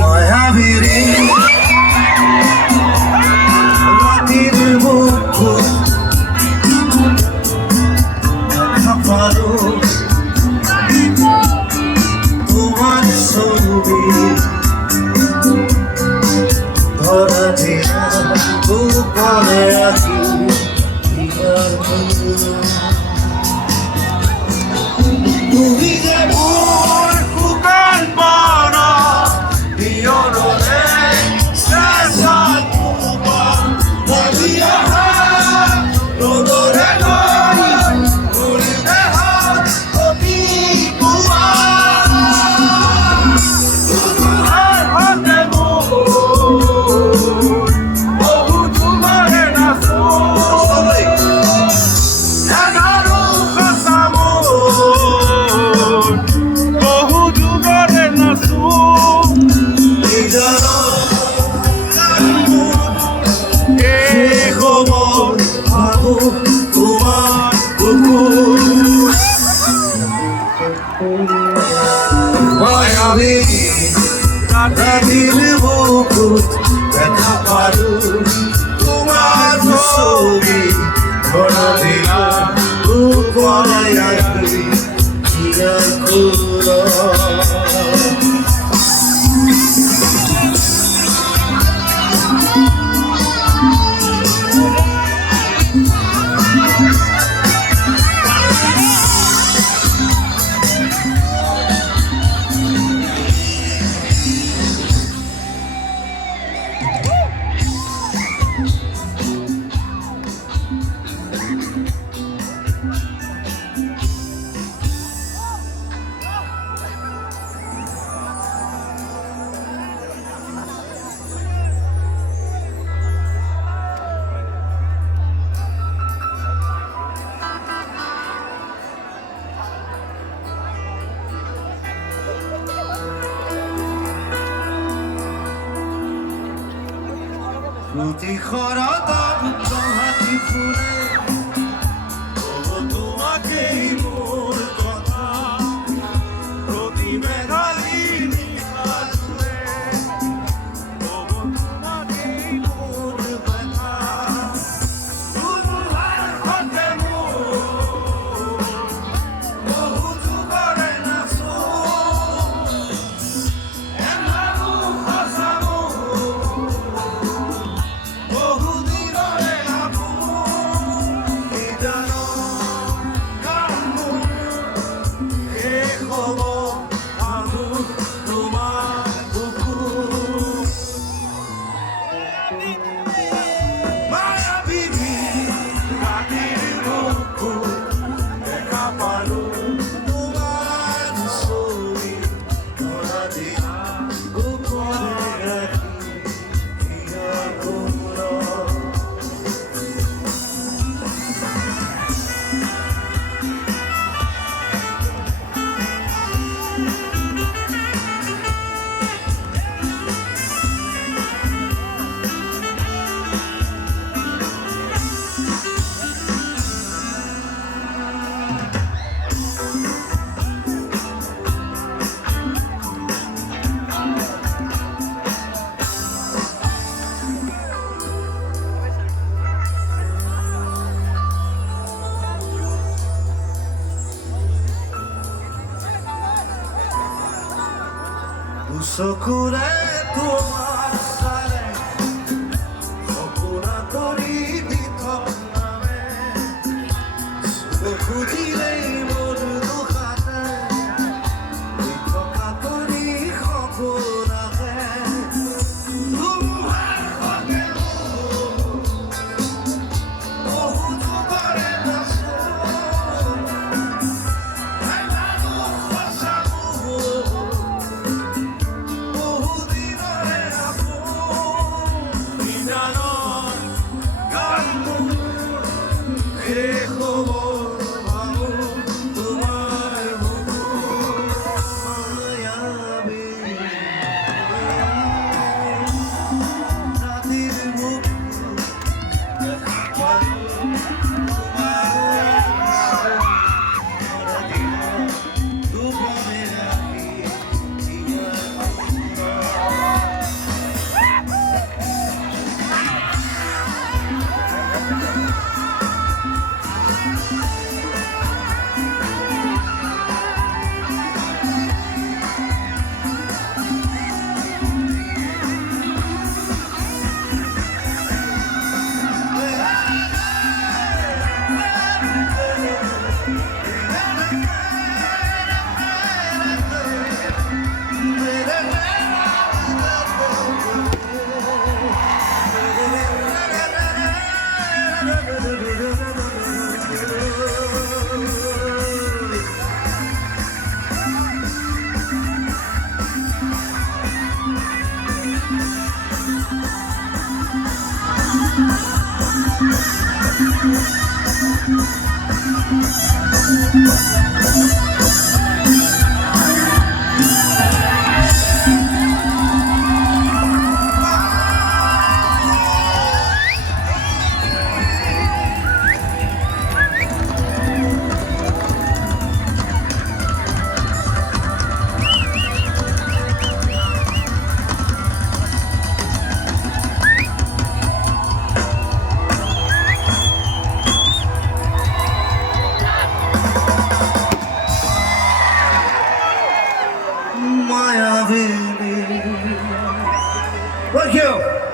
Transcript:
মায়াবীরে রাতের বুক দেখা পারো তোমার ছবি ধরা দিয়া গোপনে আছি তুমি যে মোর কুকাল পানা দিয়রে শেষাত কুবা বলিয়া রোদরে গই উড়িতে হাত অতি কুয়া তোমার হাতে বহু তোমারে নাচো এগারো খাসামো বহু যুগরে নাচো এই জানো এ খবর ভাবো তোমার বুকুর মায়াবী রাতের বুকুর দেখা পারো তোমার ছবি ধরা দিলা উপরে আসবি চিরা কুরা প্রতি খরাদার হাতি ফুলে তোমাকেই মোর কথা প্রতি মেঘালি নিহাজুলে তোমাকেই মোর ব্যথা তোমার হাতে বহু যুগরে নাচো এনারু হাসামো বহুদিনরে আপু এই জানো কামু এ খবর ভাবো তোমার বুকুর মায়াবী রাতের বুকুর দেখা পারো তোমার ছবি ধরা দিয়া উপরে রাখি দিয়া কুমড়া দুঃখরে তোমার সারে অপুরা করি দিত নামে খুঁজিলেই মোর দুখাতে থকা করি খবর রাখে তোমার হাতে বহু যুগরে নাচো এনারু হাসামো বহুদিনরে আপু এই জানো কামু এ খবর ভাবো মায়াবী। Thank you.